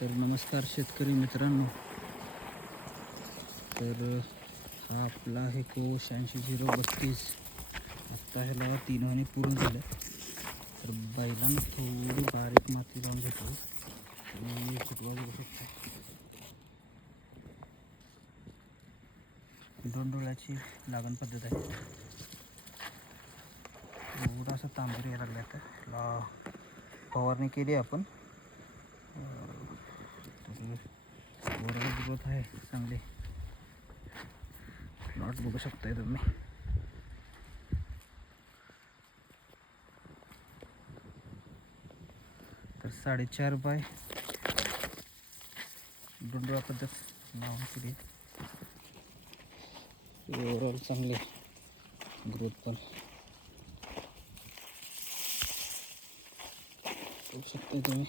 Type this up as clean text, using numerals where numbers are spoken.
तर नमस्कार शेतकरी मित्रांनो. तर हा आपला आहे कोश 80-032. आत्ता ह्याला 3 महिने पूर्ण झाले. तर बैलांना थोडी बारीक माती लावून घेतो आणि फुटबॉल बघू शकतो. दोन डोळ्याची लागण पद्धत आहे. थोडासा तांबरी यायला लागला. तर फवारणी केली आपण. ओरल ग्रोथ आहे चांगली. प्लॉट बघू शकताय तुम्ही. तर 4.5 बाय डोंडोळा पद्धत नाव केली. ओव्हरऑल चांगली ग्रोथ पण बघू शकता तुम्ही.